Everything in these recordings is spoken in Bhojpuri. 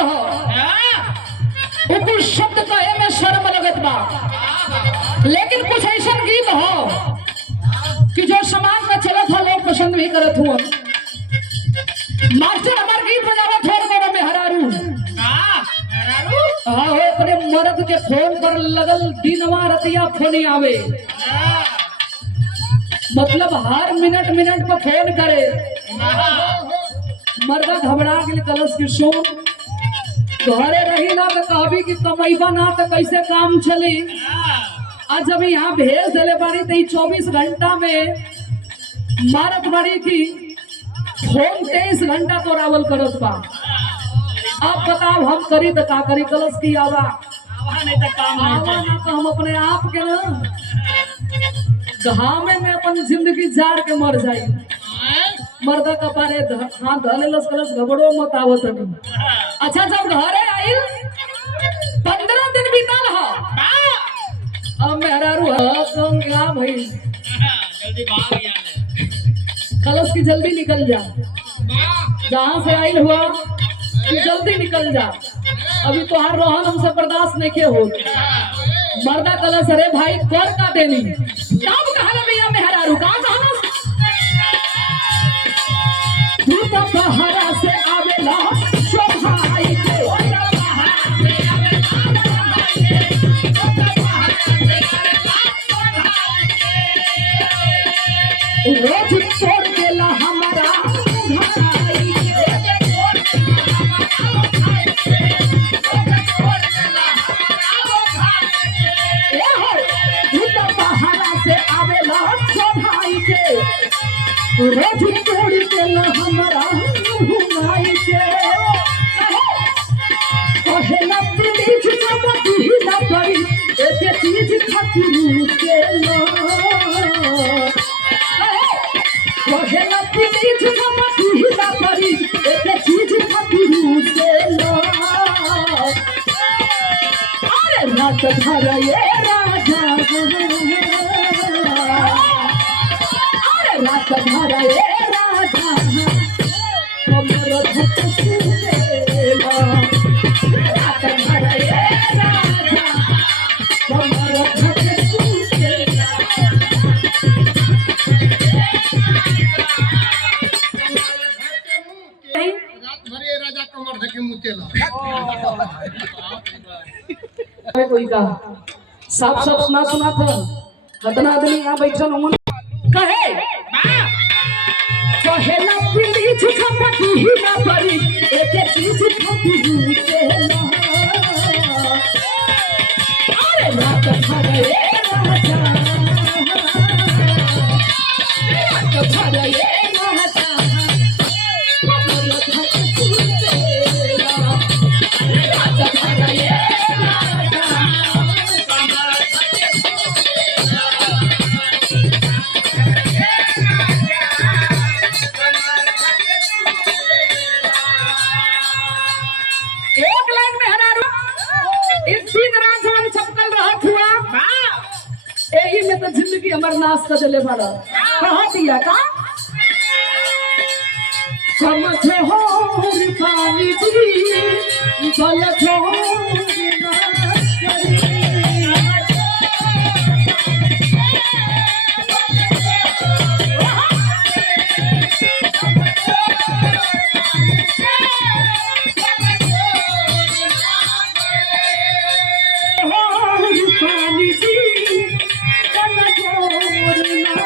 हो कुछ शब्द कहे में शर्म लगत बा, लेकिन कुछ ऐसा गीत हो कि जो समाज में चलत हो लोग पसंद भी करत हुआ। मास्टर हमार गीत बजावत हो कोनो में हरारू हो अपने मर्द के फोन पर लगल दिनवा रतिया फोन आवे, मतलब हर मिनट मिनट पर फोन करे। मर्दा घबरा के कलश की सुन घरे रही ना तो कहबी कि कमैबा ना तो कैसे काम चली। आज जब यहाँ भेज दिले बारी तो 24 घंटा में मारत बारी की फोन 23 घंटा तो रावल करत बा। आप बताओ हम करी तो का करी? कलश की आवा नहीं तो काम आवा ना तो हम अपने आप के ना घामे में अपन जिंदगी जार के मर जाई। मर्दा का पारे हाथ धले लस कलस घबड़ो मत आवत नहीं। अच्छा जब घरे आइल 15 दिन बीतल हो, अब मेहरारू संग गया भाई जल्दी भाग यहाँ कलश की जल्दी निकल जा, जहाँ से आइल हुआ कि जल्दी निकल जा, अभी तोहार रोहन हमसे बर्दाश्त नहीं के हो। मर्दा कलश अरे भाई कर का देनी कब कहला भैया मेहरारू का कहला बहरा से आवेला शोभाई के रोज छोड़ देला हमारा भाई बहरा से आवेला शोभाई के रोज छोड़ देला हमारा भाई के कहेला प्लीज जब दिला करी एक चीज खातिर के ना कहेला प्लीज जब दिला करी एक चीज खातिर के ना। अरे रात भर ये राजा अरे रात भर ये राजा कमर धक सुनेला रात भर ये राजा कमर धक सुनेला। रात भर ये राजा कमर धके मुतेला कोई का साफ साफ सुना सुना था कितना आदमी यहाँ बैठल होंगे कहे कहेला प्लीज छपटी ही ना पड़ी एक चीज खातिर के ना। अरे रात भर ये राजा रात भर ये राजा कमर धक सुनेला रात भर ये राजा कमर धक सुनेला। एक लाइन में हरारू इस दिन रात जवान छपकल रहत हुआ यही में तो जिंदगी हमर नाश कर देले बड़ा कहा दिया का समझे हो पानी जी चल छोड़ना पानी जी चल छोड़ना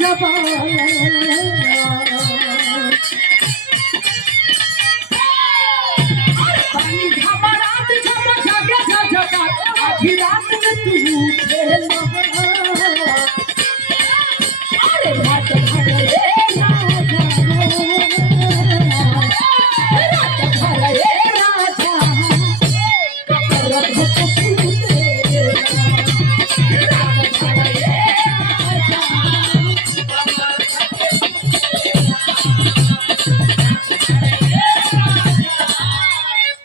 सवाल